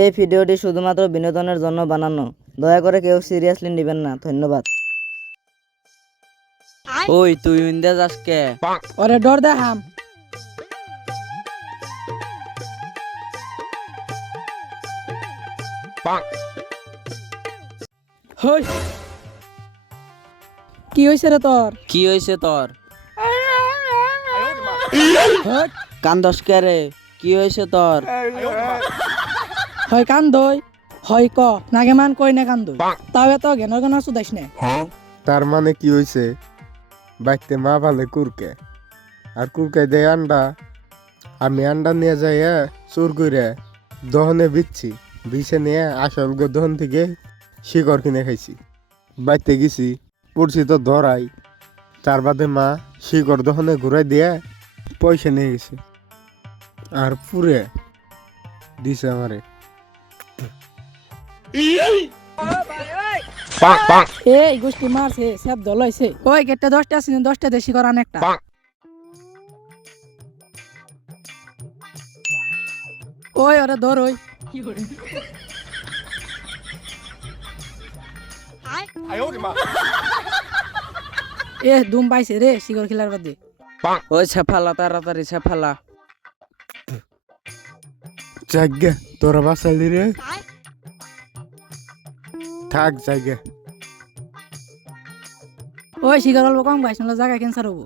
এই ভিডিওটি শুধুমাত্র বিনোদনের জন্য বানানো, দয়া করে কেউ সিরিয়াসলি নেবেন না। ধন্যবাদ। ওই তুই ইন্দা যাস কে? ওরে ডর দেখাম। হই কি হইছে রে তোর? কি হয়েছে তোর? হই কান্দস কে রে? কি হয়েছে তোর? হয় কান দই হয় ক নাগে মান কই না কান দই তাও এত ঘেনর ঘেনর সুদাইস না। তার মানে কি হয়েছে? বাইতে মা ভালে কুরকে আর কুরকে দেয় আন্ডা। আমি আন্ডা নিয়ে যাই চোর করে দহনে বিচ্ছি, বিছে নিয়ে আসল দহন থেকে শিকড় কিনে খাইছি। বাইতে গেছি, পড়ছি তো ধরাই। তার বাদে মা শিকড় দহনে ঘুরাই দিয়ে পয়সা নিয়ে গেছে আর পুরে দিছে আমারে। এই গোষ্ঠী মারছে সব দল হইছে। ওই গেটটা 10টা আছে 10টা দেশি করান একটা। ওই ওরে ধর ওই। এ দুম পাইছে রে শিকড় খিলার বাদে। ওই ছেফালা তাড়াতাড়ি ছেফালা। জাগে তোরা বাঁচালি রে, থাক জাগে। ওই শিকড় অল্প কম গাছ নাহলে জায়গা ক্যান্সার হবো।